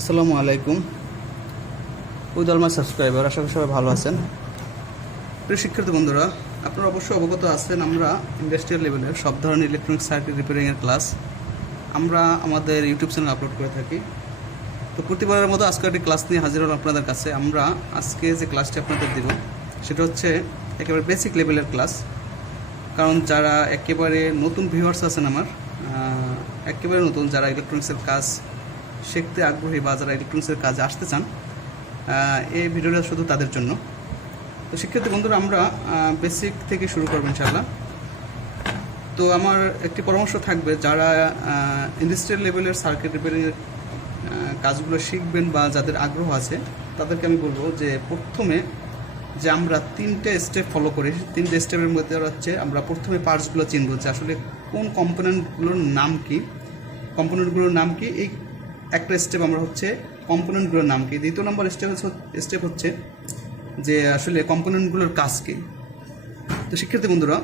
আসসালামু আলাইকুম। With all my subscriber, আশা করি সবাই ভালো আছেন। প্রিয় শিক্ষার্থী বন্ধুরা, আপনারা অবশ্যই অবগত আছেন আমরা ইন্ডাস্ট্রিয়াল লেভেলের সব ধরনের ইলেকট্রনিক সার্কিট রিপেয়ারিংয়ের ক্লাস আমরা আমাদের ইউটিউব চ্যানেলে আপলোড করে থাকি। তো প্রতিবারের মতো আজকে একটি ক্লাস নিয়ে হাজির হলাম আপনাদের কাছে। আমরা আজকে যে ক্লাসটি আপনাদের দেব সেটা হচ্ছে একেবারে বেসিক লেভেলের ক্লাস। কারণ যারা একেবারে নতুন ভিউয়ার্স আছেন আমার, একেবারে নতুন, যারা ইলেকট্রনিক্সের কাজ শিখতে আগ্রহী বা যারা ইলেকট্রনিক্সের কাজে আসতে চান, এই ভিডিওটা শুধু তাদের জন্য। তো শিক্ষার্থী বন্ধুরা, আমরা বেসিক থেকে শুরু করবো ইনশাআল্লাহ। তো আমার একটি পরামর্শ থাকবে, যারা ইন্ডাস্ট্রিয়াল লেভেলের সার্কিট রিপেয়ারিংয়ের কাজগুলো শিখবেন বা যাদের আগ্রহ আছে, তাদেরকে আমি বলবো যে প্রথমে যে আমরা তিনটে স্টেপ ফলো করি, তিনটে স্টেপের মধ্যে হচ্ছে আমরা প্রথমে পার্টসগুলো চিনব যে আসলে কোন কম্পোনেন্টগুলোর নাম কি। এই একটা স্টেপ আমরা হচ্ছে কম্পোনেন্টগুলোর নাম কি। দ্বিতীয় নম্বর স্টেপ হচ্ছে যে আসলে কম্পোনেন্টগুলোর কাজ কী। তো শিক্ষার্থী বন্ধুরা,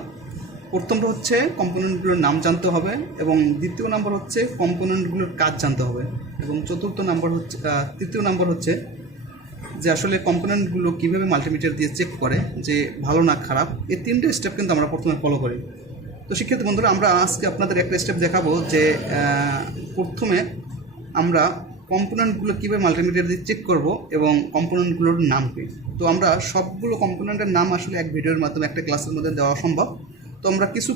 প্রথমটা হচ্ছে কম্পোনেন্টগুলোর নাম জানতে হবে, এবং দ্বিতীয় নম্বর হচ্ছে কম্পোনেন্টগুলোর কাজ জানতে হবে, এবং তৃতীয় নম্বর হচ্ছে যে আসলে কম্পোনেন্টগুলো কীভাবে মাল্টিমিটার দিয়ে চেক করে যে ভালো না খারাপ। এই তিনটে স্টেপ কিন্তু আমরা প্রথমে ফলো করি। তো শিক্ষার্থী বন্ধুরা, আমরা আজকে আপনাদের একটা স্টেপ দেখাবো যে প্রথমে আমরা কম্পোনেন্টগুলো কীভাবে মাল্টিমিটার দিয়ে চেক করব এবং কম্পোনেন্টগুলোর নাম কী। তো আমরা সবগুলো কম্পোনেন্টের নাম আসলে এক ভিডিওর মাধ্যমে একটা ক্লাসের মধ্যে দেওয়া সম্ভব। তো আমরা কিছু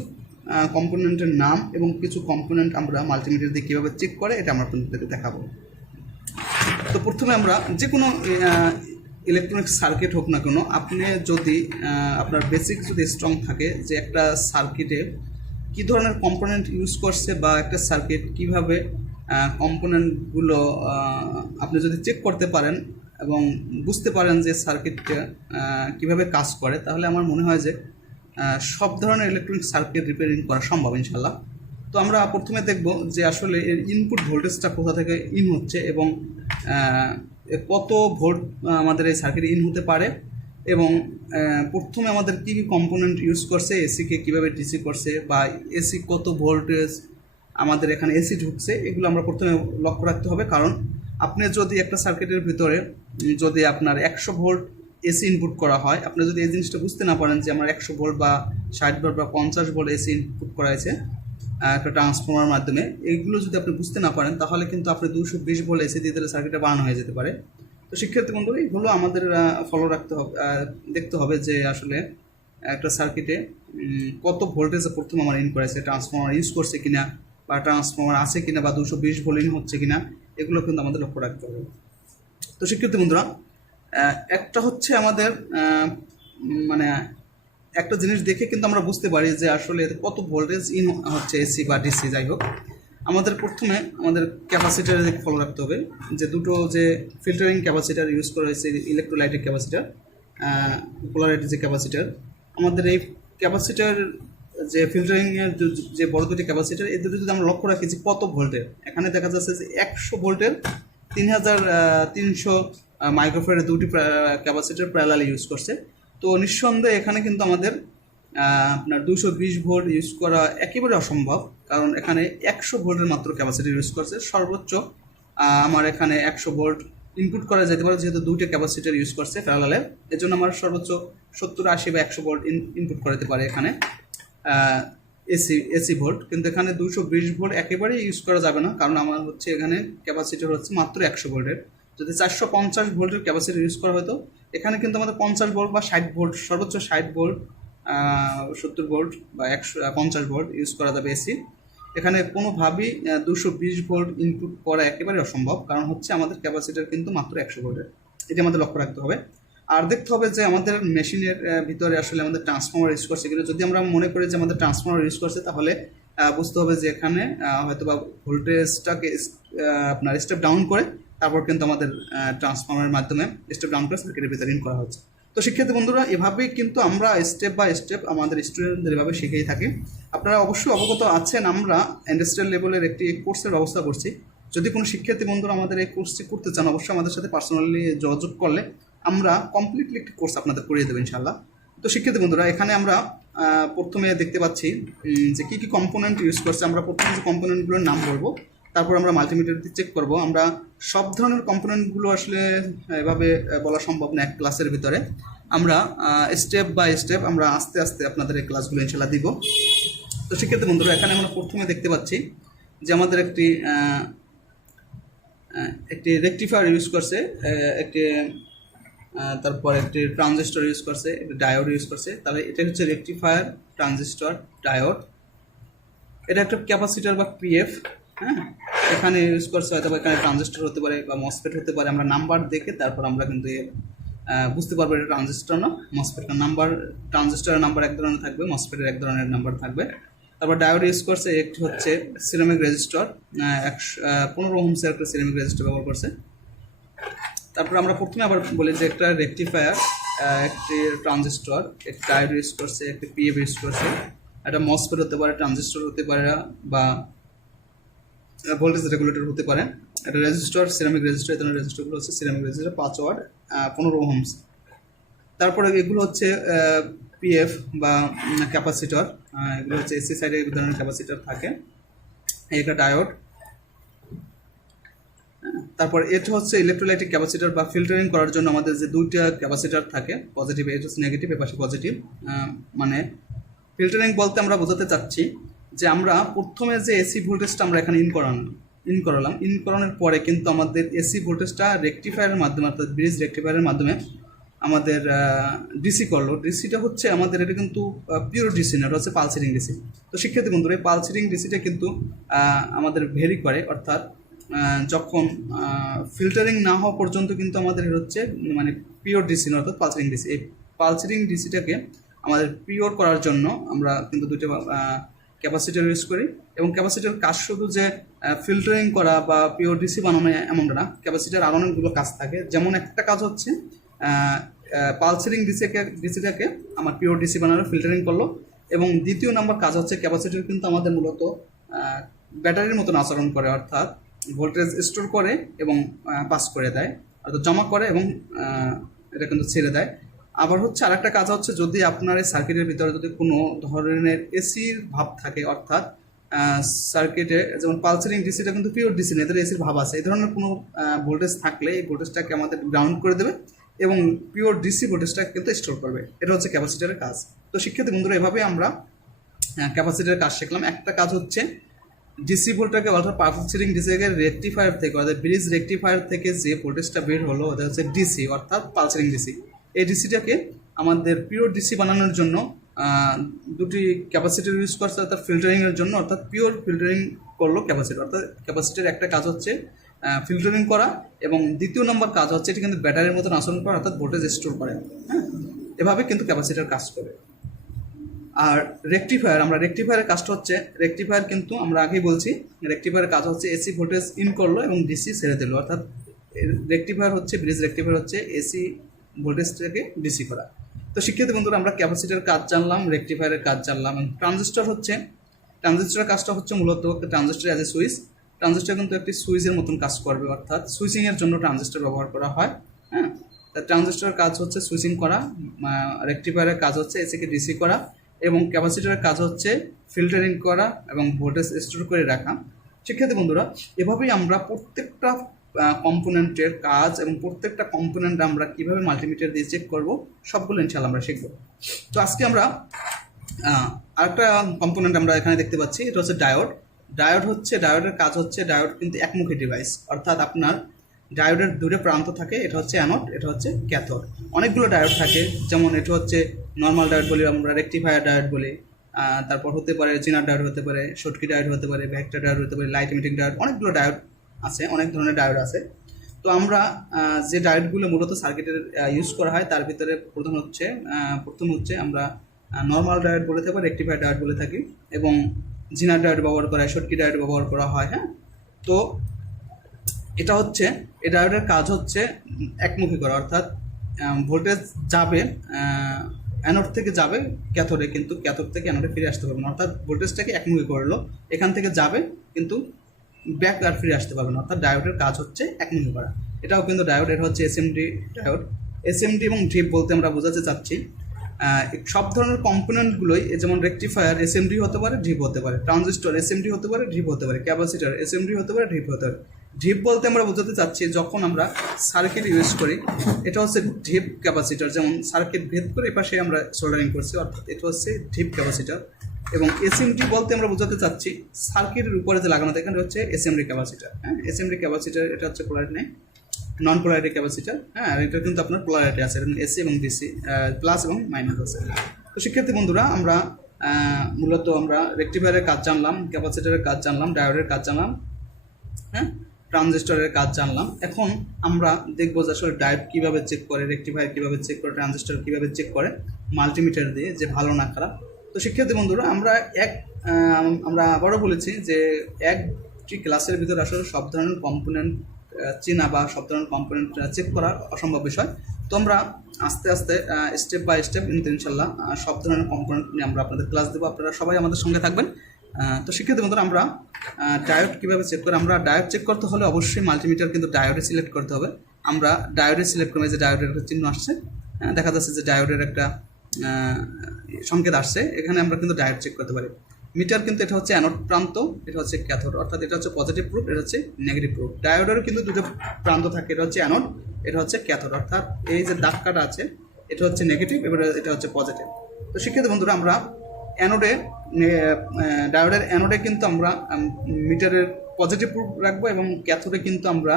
কম্পোনেন্টের নাম এবং কিছু কম্পোনেন্ট আমরা মাল্টিমিটার দিয়ে কীভাবে চেক করে এটা আমরা আপনাদেরকে দেখাবো। তো প্রথমে আমরা যে কোনো ইলেকট্রনিক সার্কিট হোক না কেন, আপনি যদি আপনার বেসিক যদি স্ট্রং থাকে যে একটা সার্কিটে কী ধরনের কম্পোনেন্ট ইউজ করছে বা একটা সার্কিট কীভাবে কম্পোনেন্টগুলো আপনি যদি চেক করতে পারেন এবং বুঝতে পারেন যে সার্কিটটা কীভাবে কাজ করে, তাহলে আমার মনে হয় যে সব ধরনের ইলেকট্রনিক সার্কিট রিপেয়ারিং করা সম্ভব ইনশাল্লাহ। তো আমরা প্রথমে দেখব যে আসলে এর ইনপুট ভোল্টেজটা কোথা থেকে ইন হচ্ছে এবং কত ভোল্ট আমাদের এই সার্কিটে ইন হতে পারে, এবং প্রথমে আমাদের কী কী কম্পোনেন্ট ইউজ করছে, এসিকে কীভাবে ডিসি করছে, বা এসি কত ভোল্টেজ আমাদের এখানে এসি ঢুকছে, এগুলো আমরা প্রথমে লক্ষ্য রাখতে হবে। কারণ আপনি যদি একটা সার্কিটের ভিতরে যদি আপনার 100 ভোল্ট এসি ইনপুট করা হয়, আপনি যদি এই জিনিসটা বুঝতে না পারেন যে আমার 100 ভোল্ট বা 60 ভোল্ট বা 50 ভোল্ট এসি ইনপুট করা হয়েছে একটা ট্রান্সফর্মার মাধ্যমে, এইগুলো যদি আপনি বুঝতে না পারেন, তাহলে কিন্তু আপনি 220 ভোল্ট এসি দিয়ে দিলে সার্কিটটা বার্ন হয়ে যেতে পারে। তো শিক্ষার্থী বন্ধুরা, এইগুলো আমাদের ফলো রাখতে হবে, দেখতে হবে যে আসলে একটা সার্কিটে কত ভোল্টেজে প্রথম আমার ইন করেছে, ট্রান্সফর্মার ইউজ করছে কিনা, বা ট্রান্সফর্মার আছে কিনা, বা 220 ভোল্ট ইন হচ্ছে কিনা, এগুলো কিন্তু আমাদের লক্ষ্য রাখতে হবে। তো শিক্ষার্থী বন্ধুরা, একটা হচ্ছে আমাদের মানে একটা জিনিস দেখে কিন্তু আমরা বুঝতে পারি যে আসলে কত ভোল্টেজ ইন হচ্ছে, এসি বা ডিসি যাই হোক। আমাদের প্রথমে আমাদের ক্যাপাসিটার ফলো রাখতে হবে, যে দুটো যে ফিল্টারিং ক্যাপাসিটার ইউজ করা হয়েছে, ইলেকট্রোলাইটিক ক্যাপাসিটার, পোলারিটি যে ক্যাপাসিটার, আমাদের এই ক্যাপাসিটার যে ফিল্টারিংয়ের যে বড় দুটি ক্যাপাসিটার, এই দুটো যদি আমরা লক্ষ্য রাখি যে কত ভোল্টের, এখানে দেখা যাচ্ছে যে 100 ভোল্টের 3300 মাইক্রোফ্যারাডের দুটি ক্যাপাসিটার প্যারালালি ইউজ করছে। তো নিঃসন্দেহে এখানে কিন্তু আমাদের আপনার 220 ভোল্ট ইউজ করা একেবারে অসম্ভব, কারণ এখানে 100 ভোল্টের মাত্র ক্যাপাসিটি ইউজ করছে। সর্বোচ্চ আমার এখানে 100 ভোল্ট ইনপুট করা যেতে পারে, যেহেতু দুইটা ক্যাপাসিটার ইউজ করছে প্যারালালে, এর জন্য আমার সর্বোচ্চ 70, 80 বা 100 ভোল্ট ইনপুট করাতে পারে এখানে এসি ভোল্ট। কিন্তু এখানে 220 ভোল্ট একেবারেই ইউজ করা যাবে না, কারণ আমার হচ্ছে এখানে ক্যাপাসিটার হচ্ছে মাত্র 100 ভোল্টের। যদি 450 ভোল্টের ক্যাপাসিটি ইউজ করা হতো, এখানে কিন্তু আমাদের 50 ভোল্ট বা 60 ভোল্ট, সর্বোচ্চ 60 ভোল্ট, 70 ভোল্ট বা 150 ভোল্ট ইউজ করা যাবে এসি। এখানে কোনোভাবেই 220 ভোল্ট ইনপুট করা একেবারে অসম্ভব, কারণ হচ্ছে আমাদের ক্যাপাসিটার কিন্তু মাত্র 100 ভোল্টের। এটি আমাদের লক্ষ্য রাখতে হবে। আর দেখতে হবে যে আমাদের মেশিনের ভিতরে আসলে আমাদের ট্রান্সফর্মার ইউজ করছে কিনা। যদি আমরা মনে করি যে আমাদের ট্রান্সফর্মার ইউজ করছে, তাহলে বুঝতে হবে যে এখানে হয়তো বা ভোল্টেজটাকে আপনার স্টেপ ডাউন করে তারপর কিন্তু আমাদের ট্রান্সফর্মারের মাধ্যমে স্টেপ ডাউন করে সার্কিটের ভিতরে ইন করা হচ্ছে। তো শিক্ষার্থী বন্ধুরা, এভাবেই কিন্তু আমরা স্টেপ বাই স্টেপ আমাদের স্টুডেন্টদের এভাবে শিখেই থাকি। আপনারা অবশ্যই অবগত আছেন, আমরা ইন্ডাস্ট্রিয়াল লেভেলের একটি কোর্সের ব্যবস্থা করছি। যদি কোনো শিক্ষার্থী বন্ধুরা আমাদের এই কোর্সটি করতে চান, অবশ্যই আমাদের সাথে পার্সোনালি যোগাযোগ করলে আমরা কমপ্লিটলি একটি কোর্স আপনাদের করিয়ে দেবো ইনশাল্লাহ। তো শিক্ষার্থী বন্ধুরা, এখানে আমরা প্রথমে দেখতে পাচ্ছি যে কী কী কম্পোনেন্ট ইউজ করছে। আমরা প্রথমে যে কম্পোনেন্টগুলোর নাম বলবো, তারপর আমরা মাল্টিমিটার দিয়ে চেক করব। আমরা সব ধরনের কম্পোনেন্টগুলো আসলে এভাবে বলা সম্ভব না এক ক্লাসের ভিতরে। আমরা স্টেপ বাই স্টেপ আমরা আস্তে আস্তে আপনাদের এই ক্লাসগুলো ইনশাল্লাহ দিব। তো সেক্ষেত্রে বন্ধুরা এখানে আমরা প্রথমে দেখতে পাচ্ছি যে আমাদের একটি রেকটিফায়ার ইউজ করছে, একটি তারপর একটি ট্রানজিস্টর ইউজ করছে, একটি ডায়োড ইউজ করছে। তাহলে এটা হচ্ছে রেকটিফায়ার, ট্রানজিস্টর, ডায়োড। এটা একটা ক্যাপাসিটর বা পিএফ, হ্যাঁ, এখানে ইউজ করছে, হয়তো এখানে ট্রানজিস্টর হতে পারে বা মসফেট হতে পারে। আমরা নাম্বার দেখে তারপর আমরা কিন্তু বুঝতে পারবো এটা ট্রানজিস্টর না মসফেট। নাম্বার, ট্রানজিস্টরের নাম্বার এক ধরনের থাকবে, মসফেটের এক ধরনের নাম্বার থাকবে। তারপর ডায়োড ইউজ করছে, একটি হচ্ছে সিরামিক রেজিস্টর, 15 ওহমসের একটা সিরামিক রেজিস্টর ব্যবহার করছে। তারপর আমরা প্রথমে আবার বলি যে একটা রেকটিফায়ার, একটি ট্রানজিস্টর, একটি ডায়োড ইউজ করছে, একটি পিএফ ইউজ করছে। একটা মসফেট হতে পারে, ট্রানজিস্টর হতে পারে, বা ভোল্টেজ রেগুলেটর হতে পারে। একটা রেজিস্টর, সিরামিক রেজিস্টর, এই ধরনের রেজিস্টরগুলো হচ্ছে সিরামিক রেজিস্টর, 5 ওয়াট, 15 ওহমস। তারপরে এগুলো হচ্ছে পিএফ বা ক্যাপাসিটর, এগুলো হচ্ছে এসি সাইডে এই ধরনের ক্যাপাসিটর থাকে। এটা ডায়োড। তারপর এটা হচ্ছে ইলেকট্রোলাইটিক ক্যাপাসিটর বা ফিল্টারিং করার জন্য আমাদের যে দুইটা ক্যাপাসিটর থাকে, পজিটিভ, এটা হচ্ছে নেগেটিভ, এর পাশে পজিটিভ। মানে ফিল্টারিং বলতে আমরা বোঝাতে চাচ্ছি যে আমরা প্রথমে যে এসি ভোল্টেজটা আমরা এখানে ইন করানোর পরে কিন্তু আমাদের এসি ভোল্টেজটা রেকটিফায়ারের মাধ্যমে, অর্থাৎ ব্রিজ রেকটিফায়ারের মাধ্যমে আমাদের ডিসি করলো। ডিসিটা হচ্ছে আমাদের, এটা কিন্তু পিওর ডিসি না, এটা হচ্ছে পালসিরিং ডিসি। তো শিক্ষার্থী বন্ধুরা এই পালসিরিং ডিসিটা কিন্তু আমাদের ভেরি করে, অর্থাৎ যখন ফিল্টারিং না হওয়া পর্যন্ত কিন্তু আমাদের হচ্ছে মানে পিওর ডিসি না, অর্থাৎ পালসিরিং ডিসি। এই পালসিরিং ডিসিটাকে আমাদের পিওর করার জন্য আমরা কিন্তু দুটো ক্যাপাসিটার ইউজ করি। এবং ক্যাপাসিটার কাজ শুধু যে ফিল্টারিং করা বা পিওর ডিসি বানানো এমনটা না, ক্যাপাসিটার আরও অনেকগুলো কাজ থাকে। যেমন একটা কাজ হচ্ছে পালসিরিং ডিসিটাকে আমার পিওর ডিসি বানানো, ফিল্টারিং করলো। এবং দ্বিতীয় নাম্বার কাজ হচ্ছে ক্যাপাসিটার কিন্তু আমাদের মূলত ব্যাটারির মতন আচরণ করে, অর্থাৎ ভোল্টেজ স্টোর করে এবং পাস করে দেয়, অর্থাৎ জমা করে এবং এটা কিন্তু ছেড়ে দেয়। আবার হচ্ছে আরেকটা কাজ হচ্ছে, যদি আপনার এই সার্কিটের ভিতরে যদি কোনো ধরনের এসির ভাব থাকে, অর্থাৎ সার্কিটে যেমন পালসারিং ডিসিটা কিন্তু পিওর ডিসি না, এদের এসির ভাব আছে, এই ধরনের কোনো ভোল্টেজ থাকলে এই ভোল্টেজটাকে আমাদের গ্রাউন্ড করে দেবে এবং পিওর ডিসি ভোল্টেজটা কিন্তু স্টোর করবে। এটা হচ্ছে ক্যাপাসিটারের কাজ। তো শিক্ষার্থী বন্ধুরা এভাবে আমরা ক্যাপাসিটারের কাজ শিখলাম। একটা কাজ হচ্ছে ডিসি ভোল্টটাকে, অর্থাৎ পালসারিং ডিসিকে রেকটিফায়ার থেকে, অর্থাৎ ব্রিজ রেকটিফায়ার থেকে যে ভোল্টেজটা বের হলো ওটা হচ্ছে ডিসি, অর্থাৎ পালসারিং ডিসি। এই ডিসিটাকে আমাদের পিওর ডিসি বানানোর জন্য দুটি ক্যাপাসিটার ইউজ করছে, অর্থাৎ ফিল্টারিংয়ের জন্য, অর্থাৎ পিওর ফিল্টারিং করলো ক্যাপাসিটার। অর্থাৎ ক্যাপাসিটার একটা কাজ হচ্ছে ফিল্টারিং করা, এবং দ্বিতীয় নম্বর কাজ হচ্ছে এটি কিন্তু ব্যাটারির মতন আচরণ করা, অর্থাৎ ভোল্টেজ স্টোর করে। হ্যাঁ, এভাবে কিন্তু ক্যাপাসিটার কাজ করে। আর রেকটিফায়ার, আমরা রেকটিফায়ারের কাজটা হচ্ছে, রেকটিফায়ার কিন্তু আমরা আগেই বলছি, রেকটিফায়ারের কাজ হচ্ছে এসি ভোল্টেজ ইন করলো এবং ডিসি ছেড়ে দিল, অর্থাৎ রেকটিফায়ার হচ্ছে, ব্রিজ রেকটিফায়ার হচ্ছে এসি ভোল্টেজটাকে ডিসি করা। তো শিক্ষার্থী বন্ধুরা আমরা ক্যাপাসিটার কাজ জানলাম, রেকটিফায়ারের কাজ জানলাম। ট্রানজিস্টর হচ্ছে, ট্রানজিস্টরের কাজটা হচ্ছে মূলত transistor as a switch. Transistor কিন্তু একটি সুইচের মতন কাজ করবে, অর্থাৎ সুইচিংয়ের জন্য ট্রানজিস্টর ব্যবহার করা হয়। হ্যাঁ, তা ট্রানজিস্টরের কাজ হচ্ছে সুইচিং করা, রেকটিফায়ারের কাজ হচ্ছে এসিকে ডিসি করা, এবং ক্যাপাসিটরের কাজ হচ্ছে ফিল্টারিং করা এবং ভোল্টেজ স্টোর করে রাখা। শিক্ষার্থী বন্ধুরা এভাবেই আমরা প্রত্যেকটা কম্পোনেন্টের কাজ এবং প্রত্যেকটা কম্পোনেন্ট আমরা কীভাবে মাল্টিমিটার দিয়ে চেক করবো সবগুলো ইনশাআল্লাহ আমরা শিখব। তো আজকে আমরা আরেকটা কম্পোনেন্ট আমরা এখানে দেখতে পাচ্ছি, এটা হচ্ছে ডায়োড। ডায়োড হচ্ছে, ডায়োডের কাজ হচ্ছে, ডায়োড কিন্তু একমুখী ডিভাইস, অর্থাৎ আপনার ডায়োডের দুটো প্রান্ত থাকে, এটা হচ্ছে অ্যানোড, এটা হচ্ছে ক্যাথোড। অনেকগুলো ডায়োড থাকে, যেমন এটা হচ্ছে নর্মাল ডায়োড বলি আমরা, রেকটিফায়ার ডায়োড বলি, তারপর হতে পারে জিনার ডায়োড হতে পারে, শর্টকি ডায়োড হতে পারে, ভেক্টর ডায়োড হতে পারে, লাইট ইমিটিং ডায়োড, অনেকগুলো ডায়োড আছে, অনেক ধরনের ডায়োড আছে। তো আমরা যে ডায়োডগুলো মূলত সার্কিটের ইউজ করা হয় তার ভিতরে প্রথম হচ্ছে আমরা নর্মাল ডায়োড বলে থাকি, রেকটিফায়ার ডায়োড বলে থাকি, এবং জিনার ডায়োড ব্যবহার করা হয়, শর্টকি ডায়োড ব্যবহার করা হয়। হ্যাঁ, তো এটা হচ্ছে, এই ডায়োডের কাজ হচ্ছে একমুখী করা, অর্থাৎ ভোল্টেজ যাবে অ্যানোড থেকে যাবে ক্যাথোডে, কিন্তু ক্যাথোড থেকে অ্যানোডে ফিরে আসতে পারবে না, অর্থাৎ ভোল্টেজটাকে একমুখী করলো, এখান থেকে যাবে কিন্তু ব্যাক আর ফিরে আসতে পারবে না, অর্থাৎ ডায়োডের কাজ হচ্ছে একমুখী করা। এটাও কিন্তু ডায়োড, এটা হচ্ছে এসএমডি ডায়োড। এসএমডি এবং ড্রিপ বলতে আমরা বোঝাতে চাচ্ছি সব ধরনের কম্পোনেন্টগুলোই যেমন রেকটিফায়ার এসএমডি হতে পারে, ঢিপ হতে পারে, ট্রানজিস্টর এসএমডি হতে পারে, ঢিপ হতে পারে, ক্যাপাসিটার এসএমডি হতে পারে, ঢিপ হতে পারে। ঢিপ বলতে আমরা বোঝাতে চাচ্ছি যখন আমরা সার্কিট ইউজ করি, এটা হচ্ছে ঢিপ ক্যাপাসিটার, যেমন সার্কিট ভেদ করে এপাশে আমরা সোল্ডারিং করছি, অর্থাৎ এটা হচ্ছে ঢিপ ক্যাপাসিটার। এবং এসএমডি বলতে আমরা বোঝাতে চাচ্ছি সার্কিটের উপরে যে লাগানো থাকে এটা হচ্ছে এসএমডি ক্যাপাসিটার। হ্যাঁ, এসএমডি ক্যাপাসিটার এটা হচ্ছে পোলারিটি নেই, নন পোলারিটি ক্যাপাসিটার। হ্যাঁ, আর এটা কিন্তু আপনার পোলারিটি আছে, এসি এবং ডিসি, প্লাস এবং মাইনাস আছে। তো শিক্ষার্থী বন্ধুরা, আমরা মূলত আমরা রেকটিফায়ারের কাজ জানলাম, ক্যাপাসিটারের কাজ জানলাম, ডায়োডের কাজ জানলাম, হ্যাঁ, ট্রানজিস্টরের কাজ জানলাম। এখন আমরা দেখবো যে আসলে ডায়োড কীভাবে চেক করে, রেকটিফায়ার কীভাবে চেক করে, ট্রানজিস্টর কীভাবে চেক করে মাল্টিমিটার দিয়ে, যে ভালো না খারাপ। তো শিক্ষার্থী বন্ধুরা, আমরা আবারও বলেছি যে একটি ক্লাসের ভিতরে আসলে সব ধরনের কম্পোনেন্ট চেনা বা সব ধরনের কম্পোনেন্ট চেক করা অসম্ভব বিষয়। তো আমরা আস্তে আস্তে স্টেপ বাই স্টেপ ইনশাল্লাহ সব ধরনের কম্পোনেন্ট নিয়ে আমরা আপনাদের ক্লাস দেবো, আপনারা সবাই আমাদের সঙ্গে থাকবেন। তো শিক্ষার্থী বন্ধুরা, আমরা ডায়োড কীভাবে চেক করে, আমরা ডায়োড চেক করতে হলে অবশ্যই মাল্টিমিটার কিন্তু ডায়োডে সিলেক্ট করতে হবে। আমরা ডায়োডে সিলেক্ট করে, যে ডায়োডের একটা চিহ্ন আসছে, দেখা যাচ্ছে যে ডায়োডের একটা সংকেত আসছে, এখানে আমরা কিন্তু ডায়োড চেক করতে পারি। মিটার কিন্তু এটা হচ্ছে অ্যানোড প্রান্ত, এটা হচ্ছে ক্যাথোড, অর্থাৎ এটা হচ্ছে পজিটিভ প্রুফ, এটা হচ্ছে নেগেটিভ প্রুফ। ডায়োডেরও কিন্তু দুটো প্রান্ত থাকে, এটা হচ্ছে অ্যানোড, এটা হচ্ছে ক্যাথোড, অর্থাৎ এই যে দাগ কাটা আছে এটা হচ্ছে নেগেটিভ, এবার এটা হচ্ছে পজিটিভ। তো শিক্ষার্থী বন্ধুরা, আমরা অ্যানোডে ডায়োডের অ্যানোডে কিন্তু আমরা মিটারের পজিটিভ প্রুফ রাখবো এবং ক্যাথোডে কিন্তু আমরা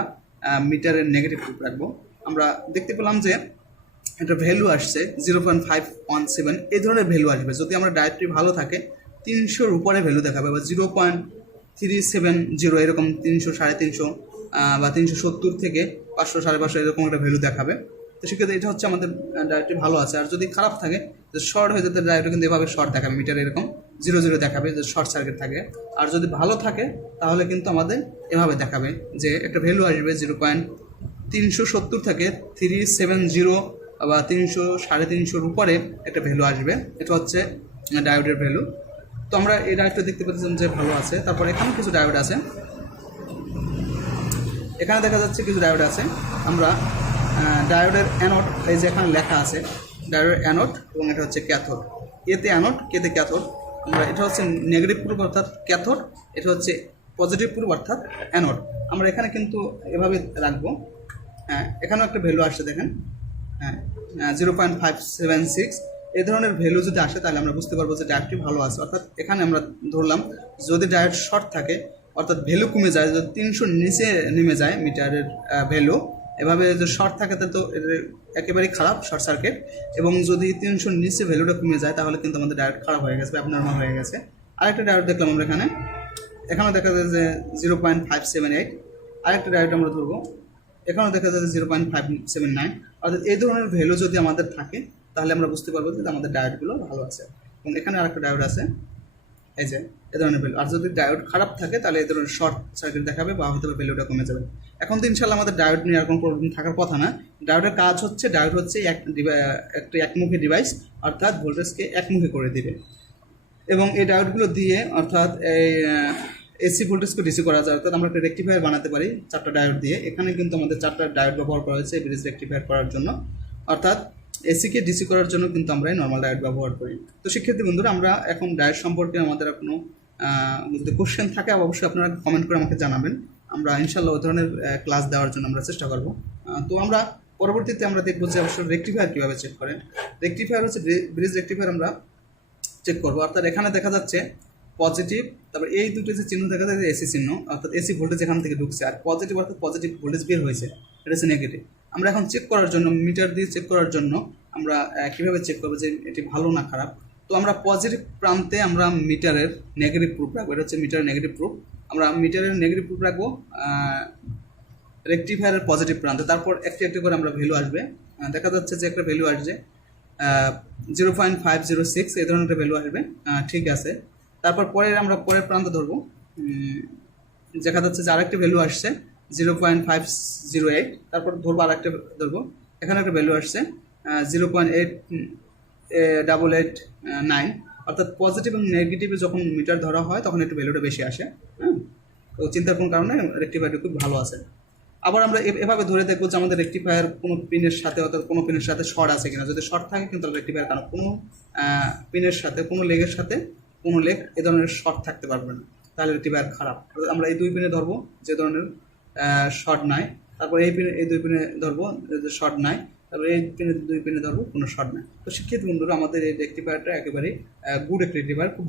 মিটারের নেগেটিভ প্রুফ রাখবো। আমরা দেখতে পেলাম যে এটা ভ্যালু আসছে 0.517, এই ধরনের ভ্যালু আসবে। যদি আমরা ডায়োডটি ভালো থাকে 300-র উপরে ভ্যালু দেখাবে, বা 0.370 এরকম, 300, 350 বা 370 থেকে 500, 550 এরকম একটা ভ্যালু দেখাবে। তো সেক্ষেত্রে এটা হচ্ছে আমাদের ডায়োডটি ভালো আছে। আর যদি খারাপ থাকে, যে শর্ট হয়ে যেতে ডায়োডটা কিন্তু এভাবে শর্ট দেখাবে, মিটার এরকম 0 দেখাবে, যে শর্ট সার্কিট থাকে। আর যদি ভালো থাকে তাহলে কিন্তু আমাদের এভাবে দেখাবে, যে একটা ভ্যালু আসবে 0.370 থেকে 370 বা 300, 350-র উপরে একটা ভ্যালু আসবে, এটা হচ্ছে ডায়োডের ভ্যালু। তো আমরা এই ডায়োডটা দেখতে পাচ্ছিলাম যে ভালো আছে। তারপর এখানে কিছু ডায়োড আছে, এখানে দেখা যাচ্ছে কিছু ডায়োড আছে। আমরা ডায়োডের অ্যানোড, এই যে এখানে লেখা আছে ডায়োডের অ্যানোড, এবং এটা হচ্ছে ক্যাথোড, এতে অ্যানোড, কেতে ক্যাথোড। আমরা এটা হচ্ছে নেগেটিভ প্রুফ অর্থাৎ ক্যাথোড, এটা হচ্ছে পজিটিভ প্রুফ অর্থাৎ অ্যানোড। আমরা এখানে কিন্তু এভাবে রাখবো। হ্যাঁ, এখানেও একটা ভ্যালু আসছে দেখেন, হ্যাঁ, 0.576, এই ধরনের ভ্যালু যদি আসে তাহলে আমরা বুঝতে পারবো যে ডায়োডটি ভালো আছে। অর্থাৎ এখানে আমরা ধরলাম যদি ডায়োড শর্ট থাকে, অর্থাৎ ভ্যালু কমে যায়, যদি 300 নিচে নেমে যায় মিটারের ভ্যালু, এভাবে যদি শর্ট থাকে তাহলে তো একেবারেই খারাপ, শর্ট সার্কিট। এবং যদি 300 নিচে ভ্যালুটা কমে যায় তাহলে কিন্তু আমাদের ডায়োড খারাপ হয়ে গেছে, অ্যাবনর্মাল হয়ে গেছে। আরেকটা ডায়োড দেখলাম আমরা এখানেও দেখা যায় যে 0.578, আরেকটা ডায়োড আমরা ধরবো, এখানেও দেখা যায় যে 0.579। অর্থাৎ এই ধরনের ভ্যালু যদি আমাদের থাকে তাহলে আমরা বুঝতে পারবো যে আমাদের ডায়োডগুলো ভালো আছে। এবং এখানে আরেকটা ডায়োড আছে, এই যে এই ধরনের ভ্যালু। আর যদি ডায়োড খারাপ থাকে তাহলে এই ধরনের শর্ট সার্কিট দেখাবে, বা হয়তো ভ্যালুটা কমে যাবে। এখন তো ইনশাল্লাহ আমাদের ডায়োড নিয়ে আর কোনো প্রবলেম থাকার কথা না। ডায়োডের কাজ হচ্ছে, ডায়োড হচ্ছে একটা একমুখী ডিভাইস, অর্থাৎ ভোল্টেজকে একমুখী করে দিবে। এবং এই ডায়োডগুলো দিয়ে, অর্থাৎ এই এসি ভোল্টেজকে ডিসি করা যায়, অর্থাৎ আমরা একটা রেকটিফায়ার বানাতে পারি 4টা ডায়োড দিয়ে। এখানে কিন্তু আমাদের 4টা ডায়োড ব্যবহার করা হয়েছে ব্রিজ রেকটিফায়ার করার জন্য, অর্থাৎ এসিকে ডিসি করার জন্য কিন্তু আমরা এই নর্মাল ডায়োড ব্যবহার করি। তো শিক্ষার্থী বন্ধুরা, আমরা এখন ডায়োড সম্পর্কে আমাদের কোনো যদি কোশ্চেন থাকে অবশ্যই আপনারা কমেন্ট করে আমাকে জানাবেন। আমরা ইনশাল্লাহ ওই ধরনের ক্লাস দেওয়ার জন্য আমরা চেষ্টা করব। তো আমরা পরবর্তীতে আমরা দেখবো যে অবশ্যই রেকটিফায়ার কীভাবে চেক করেন। রেকটিফায়ার হচ্ছে ব্রিজ রেকটিফায়ার আমরা চেক করবো। অর্থাৎ এখানে দেখা যাচ্ছে পজিটিভ, তারপর এই দুটো যে চিহ্ন দেখা যাচ্ছে এসি চিহ্ন, অর্থাৎ এসি ভোল্টেজ এখান থেকে ঢুকছে, আর পজিটিভ অর্থাৎ পজিটিভ ভোল্টেজ বের হয়েছে, এটা হচ্ছে নেগেটিভ। আমরা এখন চেক করার জন্য, মিটার দিয়ে চেক করার জন্য আমরা কীভাবে চেক করবো যে এটি ভালো না খারাপ। তো আমরা পজিটিভ প্রান্তে আমরা মিটারের নেগেটিভ প্রুফ রাখবো, এটা হচ্ছে মিটারের নেগেটিভ প্রুফ। আমরা মিটারের নেগেটিভ প্রুফ রাখবো রেকটিফায়ারের পজিটিভ প্রান্তে। তারপর একটি একটি করে আমরা ভ্যালু আসবে, দেখা যাচ্ছে যে একটা ভ্যালু আসছে 0.506, এই ধরনের একটা ভ্যালু আসবে, ঠিক আছে। তারপর আমরা পরের প্রান্ত ধরবো, দেখা যাচ্ছে যে আরেকটা ভ্যালু আসছে 0.508, তারপর ধরবো আরেকটা ধরবো, এখানে একটা ভ্যালু আসছে 0.8889। অর্থাৎ পজিটিভ এবং নেগেটিভে যখন মিটার ধরা হয় তখন একটু ভ্যালুটা বেশি আসে। হ্যাঁ, তো চিন্তার কোনো কারণে রেকটিফায়ারটা খুব ভালো আছে। আবার আমরা এভাবে ধরে দেখবো যে আমাদের রেকটিফায়ার কোনো পিনের সাথে অর্থাৎ কোনো পিনের সাথে শর্ট আছে কিনা। যদি শর্ট থাকে কিন্তু রেকটিফায়ার, কারণ কোনো পিনের সাথে কোনো লেগের সাথে কোনো লেগ এ ধরনের শর্ট থাকতে পারবে না, তাহলে রেকটিফায়ার খারাপ। আমরা এই দুই পিনে ধরবো যে ধরনের শর্ট নাই, তারপর এই দুই পিনে ধরবো যে শর্ট নাই, তারপর এই পিনে দুই পিনে ধরবো কোনো শর্ট নাই। তো শিক্ষিত বন্ধুরা আমাদের এই রেকটিফায়ারটা একেবারেই গুড এক রেকটিফায়ার, খুব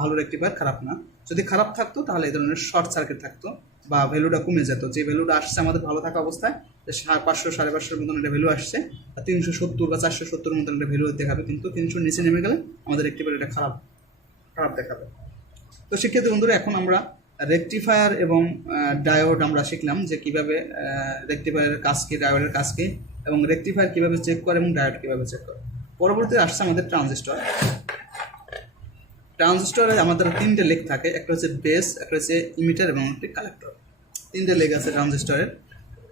ভালো রেকটিফায়ার, খারাপ না। যদি খারাপ থাকতো তাহলে এই ধরনের শর্ট সার্কিট থাকতো বা ভ্যালুটা কমে যেত। যে ভ্যালুটা আসছে আমাদের ভালো থাকা অবস্থায় 500 550 মতন একটা ভ্যালু আসছে, 370 বা 470 মতন একটা ভ্যালু দেখাবে, কিন্তু 300 নিচে নেমে গেলে আমাদের রেকটিফায়ার এটা খারাপ দেখাবে। তো শিক্ষিত বন্ধুরা এখন আমরা রেকটিফায়ার এবং ডায়োড আমরা শিখলাম যে কিভাবে রেকটিফায়ারের কাজ কি, ডায়োডের কাজ কি, এবং রেকটিফায়ার কিভাবে চেক করে এবং ডায়োড কিভাবে চেক করে। পরবর্তীতে আসছে আমাদের ট্রানজিস্টর। ট্রানজিস্টরে আমাদের 3টে লেগ থাকে, একটা হচ্ছে বেস, একটা হচ্ছে ইমিটার এবং একটি কালেক্টর। 3টে লেগ আছে ট্রানজিস্টরের।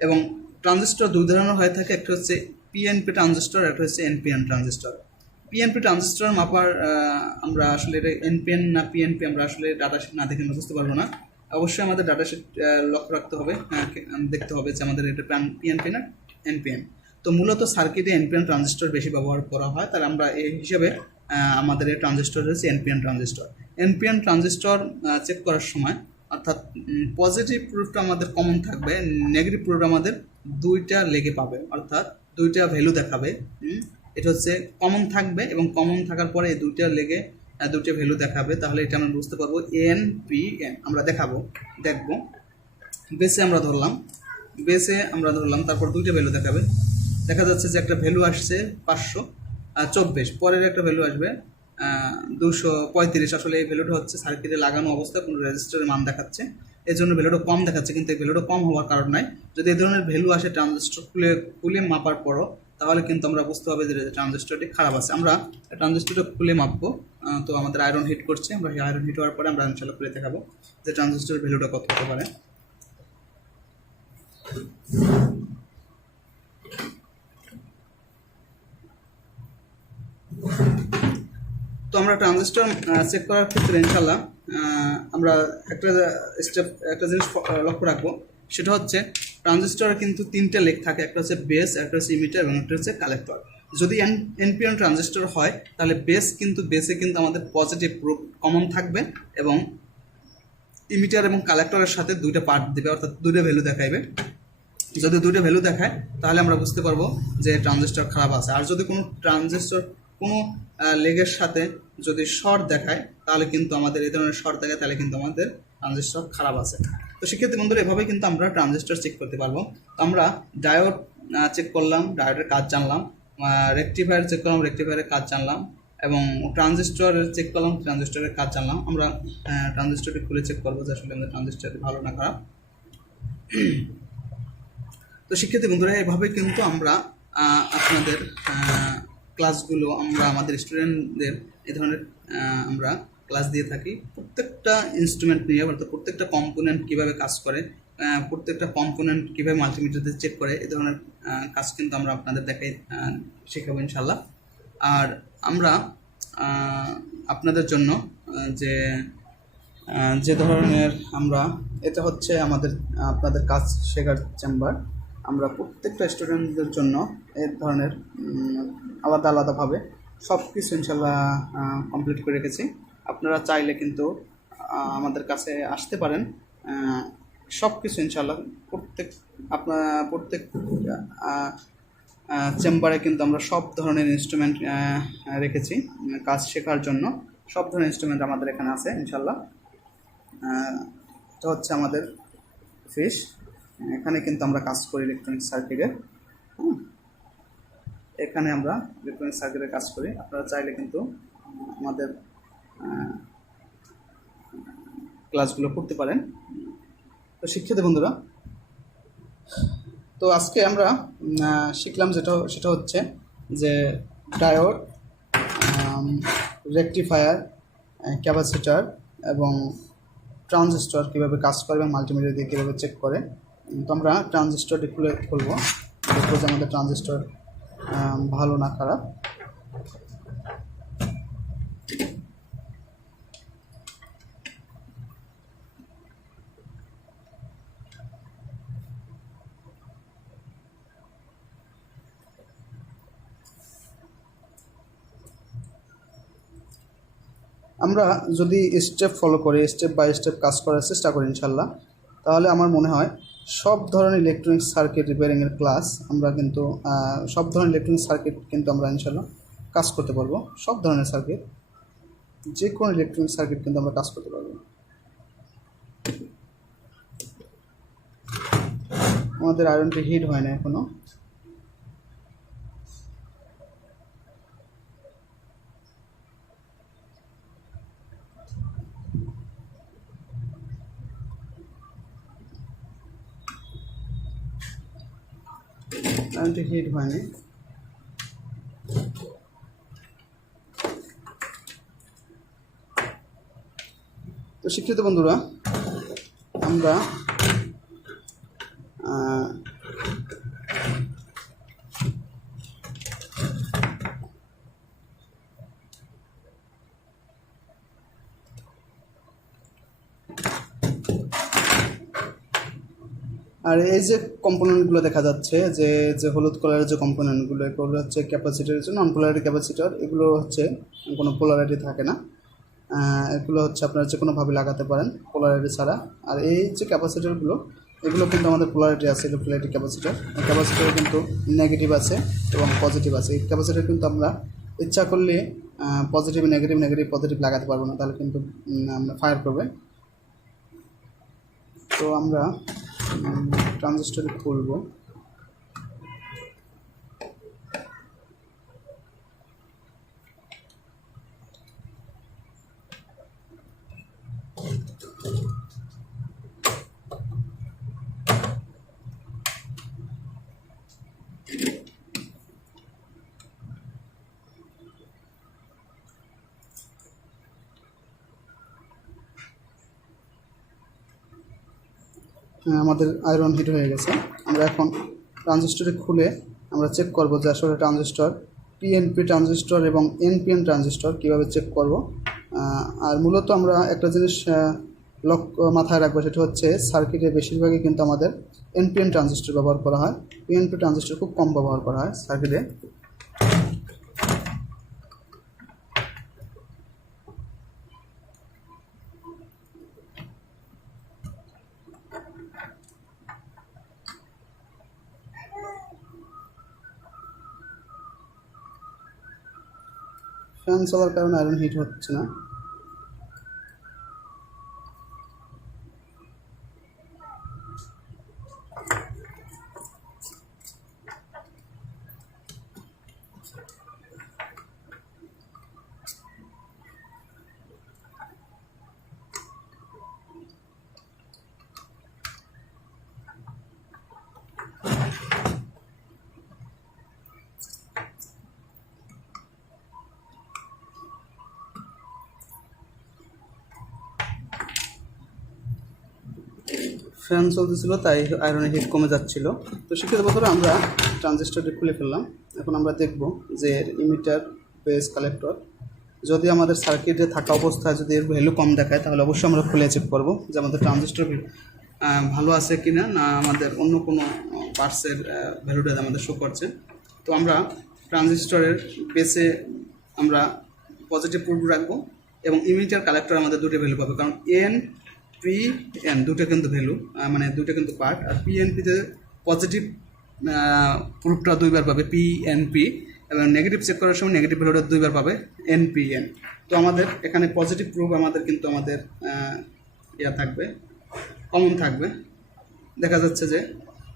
এবং ট্রানজিস্টর দুই ধরনের হয়ে থাকে, একটা হচ্ছে পিএনপি ট্রানজিস্টর, একটা হচ্ছে এনপিএন ট্রানজিস্টর। পিএনপি ট্রানজিস্টর মাপার আমরা আসলে এটা এনপিএন না পিএনপি আমরা আসলে ডাটাশিট না দেখে আমরা বুঝতে পারবো না। অবশ্যই আমাদের ডাটাশিট লক্ষ্য রাখতে হবে, দেখতে হবে যে আমাদের এটা পিএনপি না এনপিএন। তো মূলত সার্কিটে এনপিএন ট্রানজিস্টর বেশি ব্যবহার করা হয়, তাহলে আমরা এই হিসেবে আমাদের এই ট্রানজিস্টর হচ্ছে NPN transistor. NPN transistor check করার সময় অর্থাৎ পজিটিভ প্রুফটা আমাদের কমন থাকবে, নেগেটিভ প্রুফ আমাদের দুইটা লেগে পাবে, অর্থাৎ দুইটা ভ্যালু দেখাবে। এটা হচ্ছে কমন থাকবে এবং কমন থাকার পরে এই দুইটা লেগে দুইটা ভ্যালু দেখাবে, তাহলে এটা আমরা বুঝতে পারবো এনপিএন আমরা দেখবো। বেসে আমরা ধরলাম, তারপর দুইটা ভ্যালু দেখাবে। দেখা যাচ্ছে যে একটা ভ্যালু আসছে 524, পরের একটা ভ্যালু আসবে 235। আসলে এই ভ্যালুটা হচ্ছে সার্কিটে লাগানো অবস্থায় কোনো রেজিস্টারের মান দেখাচ্ছে, এই জন্য ভ্যালুটা কম দেখাচ্ছে, কিন্তু এই ভ্যালুটা কম হওয়ার কারণ নাই। যদি এই ধরনের ভ্যালু আসে ট্রানজিস্টর খুলে মাপার পরও, তাহলে কিন্তু আমরা বুঝতে হবে যে ট্রানজিস্টরটি খারাপ আছে। আমরা ট্রানজিস্টরটা খুলে মাপবো। তো আমাদের আয়রন হিট করছে, আমরা সেই আয়রন হিট হওয়ার পরে আমরা ইনশাআল্লাহ খুলে দেখাবো যে ট্রানজিস্টরের ভ্যালুটা কত হতে পারে। তো আমরা ট্রানজিস্টর চেক করার ক্ষেত্রে ইনশাআল্লাহ আমরা একটা জিনিস লক্ষ্য রাখবো, সেটা হচ্ছে ট্রানজিস্টরে কিন্তু 3টে লেগ থাকে, একটা হচ্ছে বেস, একটা হচ্ছে ইমিটার এবং একটা হচ্ছে কালেক্টর। যদি এনপিএন ট্রানজিস্টর হয় তাহলে বেসে কিন্তু আমাদের পজিটিভ প্রুফ কমন থাকবে এবং ইমিটার এবং কালেক্টরের সাথে দুইটা পার্ট দেবে, অর্থাৎ দুইটা ভ্যালু দেখাইবে। যদি দুইটা ভ্যালু দেখায় তাহলে আমরা বুঝতে পারবো যে ট্রানজিস্টর খারাপ আছে। আর যদি কোনো ট্রানজিস্টর কোনো লেগের সাথে যদি শর্ট দেখায়, তাহলে কিন্তু আমাদের এই ধরনের শর্ট দেখায়, তাহলে কিন্তু আমাদের ট্রানজিস্টর খারাপ আছে। তো সেক্ষেত্রে বন্ধুরা এভাবে কিন্তু আমরা ট্রানজিস্টর চেক করতে পারবো। তো আমরা ডায়োড চেক করলাম, ডায়োডের কাজ জানলাম, রেকটিফায়ার চেক করলাম, রেকটিফায়ারের কাজ জানলাম, এবং ট্রানজিস্টর চেক করলাম, ট্রানজিস্টরের কাজ জানলাম। আমরা ট্রানজিস্টরটি খুলে চেক করবো যে আসলে আমাদের ট্রানজিস্টরটি ভালো না খারাপ। তো শিক্ষার্থী বন্ধুরা এভাবে কিন্তু আমরা আপনাদের ক্লাসগুলো আমরা আমাদের স্টুডেন্টদের এই ধরনের আমরা ক্লাস দিয়ে থাকি। প্রত্যেকটা ইনস্ট্রুমেন্ট নিয়ে, অর্থাৎ প্রত্যেকটা কম্পোনেন্ট কীভাবে কাজ করে, প্রত্যেকটা কম্পোনেন্ট কীভাবে মাল্টিমিটার চেক করে, এই ধরনের কাজ কিন্তু আমরা আপনাদের দেখাই শেখাবো ইনশাল্লাহ। আর আমরা আপনাদের জন্য যে ধরনের আমরা, এটা হচ্ছে আমাদের আপনাদের কাজ শেখার চেম্বার। আমরা প্রত্যেকটা স্টুডেন্টদের জন্য এই ধরনের আলাদা আলাদাভাবে সব কিছু ইনশাল্লাহ কমপ্লিট করে রেখেছি। আপনারা চাইলে কিন্তু আমাদের কাছে আসতে পারেন। সব কিছু ইনশাল্লাহ প্রত্যেক চেম্বারে কিন্তু আমরা সব ধরনের ইনস্ট্রুমেন্ট রেখেছি কাজ শেখার জন্য। সব ধরনের ইনস্ট্রুমেন্ট আমাদের এখানে আছে ইনশাল্লাহ। এটা হচ্ছে আমাদের অফিস, এখানে কিন্তু আমরা কাজ করি ইলেকট্রনিক সার্কিটে। এখানে আমরা ইলেকট্রনিক সার্কিটের কাজ করি। আপনারা চাইলে কিন্তু আমাদের ক্লাসগুলো করতে পারেন। তো শিক্ষিত বন্ধুরা, তো আজকে আমরা শিখলাম সেটা হচ্ছে যে ডায়োড, রেকটিফায়ার, ক্যাপাসিটার এবং ট্রানজিস্টর কীভাবে কাজ করে এবং মাল্টিমিটার দিয়ে কীভাবে চেক করে। তো আমরা ট্রানজিস্টরটি খুলবো, দেখবো যে আমাদের ট্রানজিস্টর ভালো না খারাপ। আমরা যদি স্টেপ ফলো করি, স্টেপ বাই স্টেপ কাজ করার চেষ্টা করি ইনশাল্লাহ, তাহলে আমার মনে হয় সব ধরনের ইলেকট্রনিক সার্কিট রিপেয়ারিংয়ের ক্লাস আমরা কিন্তু সব ধরনের ইলেকট্রনিক সার্কিট কিন্তু আমরা ইনশাল্লাহ কাজ করতে পারবো। সব ধরনের সার্কিট, যে কোনো ইলেকট্রনিক সার্কিট কিন্তু আমরা কাজ করতে পারবো। আমাদের আয়রনটি হিট হয় না এখনো। আয়রনটি হিট হয়নি। তো শিক্ষিত বন্ধুরা, আমরা আর এই যে কম্পোনেন্টগুলো দেখা যাচ্ছে, যে যে হলুদ কালারের যে কম্পোনেন্টগুলো, এগুলো হচ্ছে ক্যাপাসিটারের জন্য, নন পোলারিটি ক্যাপাসিটার। এগুলো হচ্ছে কোনো পোলারিটি থাকে না, এগুলো হচ্ছে আপনারা যে কোনোভাবে লাগাতে পারেন পোলারিটি ছাড়া। আর এই যে ক্যাপাসিটারগুলো, এগুলো কিন্তু আমাদের পোলারিটি আছে, এগুলো পোলারিটি ক্যাপাসিটার। ক্যাপাসিটারে কিন্তু নেগেটিভ আছে এবং পজিটিভ আছে। এই ক্যাপাসিটার কিন্তু আমরা ইচ্ছা করলে পজিটিভ নেগেটিভ নেগেটিভ পজিটিভ লাগাতে পারবো না, তাহলে কিন্তু আমরা ফায়ার করবে। তো আমরা ট্রানজিস্টরটি খুলবো। আমাদের আয়রন হিট হয়ে গেছে। আমরা এখন ট্রানজিস্টরটি খুলে আমরা চেক করব যে আসলে ট্রানজিস্টর পিএনপি ট্রানজিস্টর এবং এনপিএন ট্রানজিস্টর কীভাবে চেক করব। আর মূলত আমরা একটা জিনিস মাথায় রাখবো, সেটা হচ্ছে সার্কিটে বেশিরভাগই কিন্তু আমাদের এনপিএন ট্রানজিস্টর ব্যবহার করা হয়, পিএনপি ট্রানজিস্টর খুব কম ব্যবহার করা হয় সার্কিটে। ফ্যান চলার কারণে আয়রন হিট হচ্ছে না। ফ্যান চলতেছিল, তাই আয়রনের হিট কমে যাচ্ছিল। তো সেক্ষেত্রে বন্ধুরা আমরা ট্রানজিস্টরটি খুলে ফেললাম। এখন আমরা দেখব যে ইমিটার বেস কালেক্টর যদি আমাদের সার্কিটে থাকা অবস্থায় যদি এর ভ্যালু কম দেখায়, তাহলে অবশ্যই আমরা খুলে চেক করব যে আমাদের ট্রানজিস্টর ভালো আছে কি না, না আমাদের অন্য কোনো পার্টসের ভ্যালুটা আমাদের শো করছে। তো আমরা ট্রানজিস্টরের বেসে আমরা পজিটিভ প্রুফ রাখবো এবং ইমিটার কালেক্টর আমাদের দুটো ভ্যালু পাবে, কারণ এন পি এন দুটো কিন্তু ভ্যালু, মানে দুটো কিন্তু পার্ট। আর পিএনপিতে পজিটিভ প্রুফটা দুইবার পাবে পিএনপি, এবং নেগেটিভ চেক করার সময় নেগেটিভ ভ্যালুটা দুইবার পাবে এনপিএন। তো আমাদের এখানে পজিটিভ প্রুফ আমাদের কিন্তু আমাদের থাকবে, কমন থাকবে। দেখা যাচ্ছে যে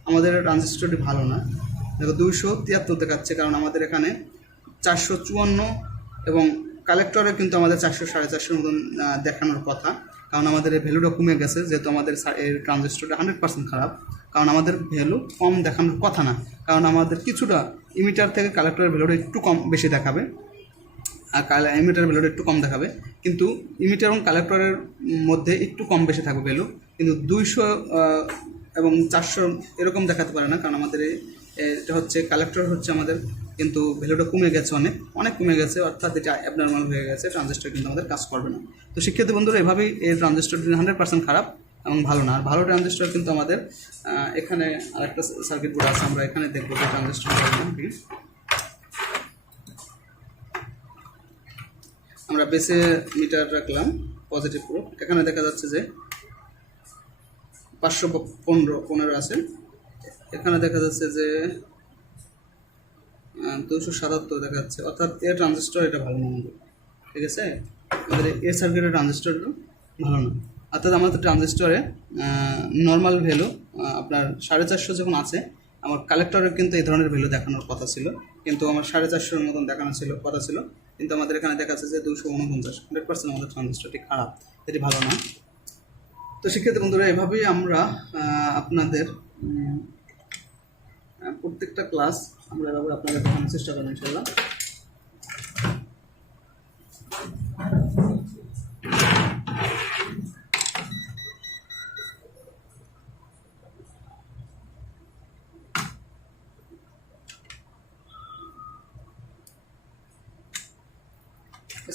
আমাদের ট্রানজিস্টরটি ভালো না, দেখো 273 দেখাচ্ছে, কারণ আমাদের এখানে 454 এবং কালেক্টরে কিন্তু আমাদের 400 450 মতন দেখানোর কথা, কারণ আমাদের এই ভ্যালুটা কমে গেছে। যেহেতু আমাদের এর ট্রানজিস্টরটা 100% খারাপ, কারণ আমাদের ভ্যালু কম দেখানোর কথা না, কারণ আমাদের কিছুটা ইমিটার থেকে কালেক্টরের ভ্যালুটা একটু কম বেশি দেখাবে, আর ইমিটার ভ্যালুটা একটু কম দেখাবে, কিন্তু ইমিটার এবং কালেক্টরের মধ্যে একটু কম বেশি থাকবে ভ্যালু, কিন্তু 200 এবং 400 এরকম দেখাতে পারে না, কারণ আমাদের এটা হচ্ছে কালেক্টর হচ্ছে আমাদের কিন্তু ভ্যালুটা কমে গেছে, অনেক অনেক কমে গেছে, অর্থাৎ এটা অ্যাবনর্মাল হয়ে গেছে, ট্রানজিস্টর কিন্তু আমাদের কাজ করবে না। তো শিক্ষার্থী বন্ধুরা, এভাবেই এই ট্রানজিস্টরটি 100% খারাপ এবং ভালো না। আর ভালো ট্রানজিস্টর কিন্তু আমাদের এখানে আরেকটা সার্কিট বোর্ড আছে, আমরা এখানে দেখবো যে ট্রানজিস্টর। আমরা বেসে মিটার রাখলাম পজিটিভ গ্রুপ। এখানে দেখা যাচ্ছে যে 515 আছে। এখানে দেখা যাচ্ছে যে 277 দেখা যাচ্ছে, অর্থাৎ এর ট্রানজিস্টর এটা ভালো না আমাদের, ঠিক আছে। আমাদের এর সার্কিটের ট্রানজিস্টরটা ভালো না, অর্থাৎ আমাদের ট্রানজিস্টরে নর্মাল ভ্যালু আপনার 450 যখন আছে, আমার কালেক্টরে কিন্তু এই ধরনের ভ্যালু দেখানোর কথা ছিল, কিন্তু আমার 450 মতন দেখানো কথা ছিল, কিন্তু আমাদের এখানে দেখা যাচ্ছে যে 249। 100% আমাদের ট্রানজিস্টরটি খারাপ, এটি ভালো না। তো সেক্ষেত্রে বন্ধুরা এভাবেই আমরা আপনাদের প্রত্যেকটা ক্লাস আমরা এভাবে আপনাদের দেখানোর চেষ্টা করবো ইনশাল্লাহ।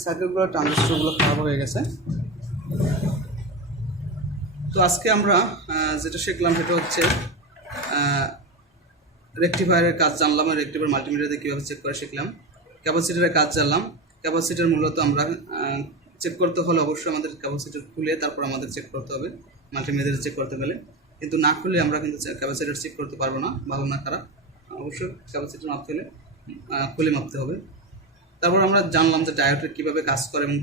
সার্কিটগুলো ট্রানজিস্টরগুলো খারাপ হয়ে গেছে। তো আজকে আমরা যেটা শিখলাম সেটা হচ্ছে রেকটিফায়ারের কাজ জানলাম, রেকটিফায়ার মাল্টিমিটার দিয়ে কীভাবে চেক করে শিখলাম। ক্যাপাসিটরের কাজ জানলাম। ক্যাপাসিটার মূলত আমরা চেক করতে হলে অবশ্যই আমাদের ক্যাপাসিটার খুলে তারপর আমাদের চেক করতে হবে মাল্টিমিটারে চেক করতে গেলে, কিন্তু না খুলে আমরা কিন্তু ক্যাপাসিটার চেক করতে পারবো না, ভালো না খারাপ। অবশ্যই ক্যাপাসিটার মাপতে হলে খুলে মাপতে হবে। তারপর আমরা জানলাম যে ডায়োডের কীভাবে কাজ করে এবং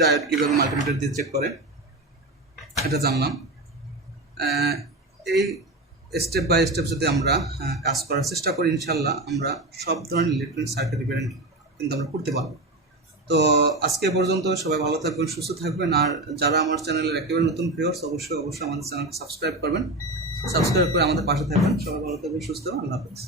ডায়োড কীভাবে মাল্টিমিটার দিয়ে চেক করে, এটা জানলাম। এই স্টেপ বাই স্টেপ যদি আমরা কাজ করার চেষ্টা করি ইনশাল্লাহ আমরা সব ধরনের ইলেকট্রনিক সার্কিট রিপেয়ারিং কিন্তু আমরা করতে পারবো। তো আজকে পর্যন্ত সবাই ভালো থাকবেন, সুস্থ থাকবেন। আর যারা আমার চ্যানেলের একেবারে নতুন ভিউয়ার্স অবশ্যই আমাদের চ্যানেলকে সাবস্ক্রাইব করবেন, সাবস্ক্রাইব করে আমাদের পাশে থাকবেন। সবাই ভালো থাকবেন, সুস্থ, আল্লাহ হাফেজ।